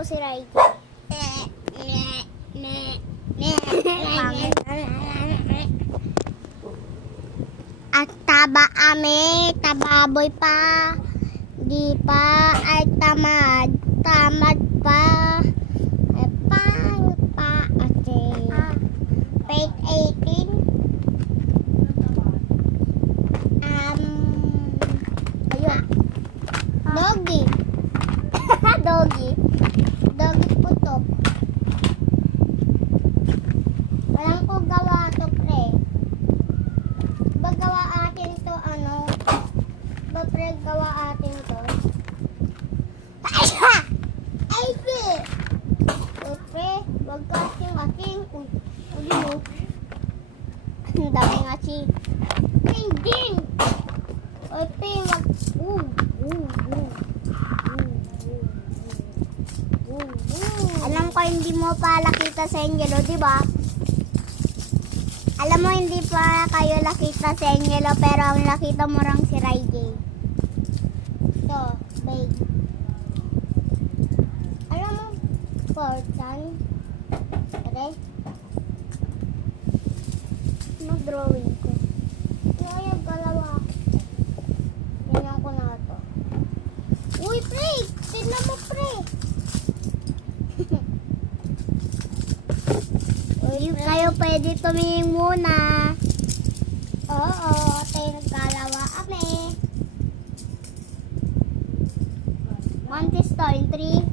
po si Raiki. At taba ame, tababoy pa. Di pa ay tamad, tamad pa. Ay paano pa ate? Page 18. Ayun. Doggy. Doggy. Doggy putok. Walang ko gawa to, pre. Ba gawa atin to, ano? Ba pre, gawa atin to? Ay, pre! Uy, pre, wag ka aking. Uy, mo. Ang dami nga si. Pingin! Uy, pre, wag. Alam ko hindi mo pa nakita sa Angelo, di ba? Alam mo hindi pa kayo nakita sa Angelo, pero ang nakita mo lang si Raiji. Ito, babe. Alam mo, Fortan? Ere? Ano drawing ko? Ano yung galawa? Tingnan ko na ito. Uy, pre! Tingnan mo, pre! Uy, kayo pwede tumingin muna. Oo, tayo nagkalawa kami. One to start in 3,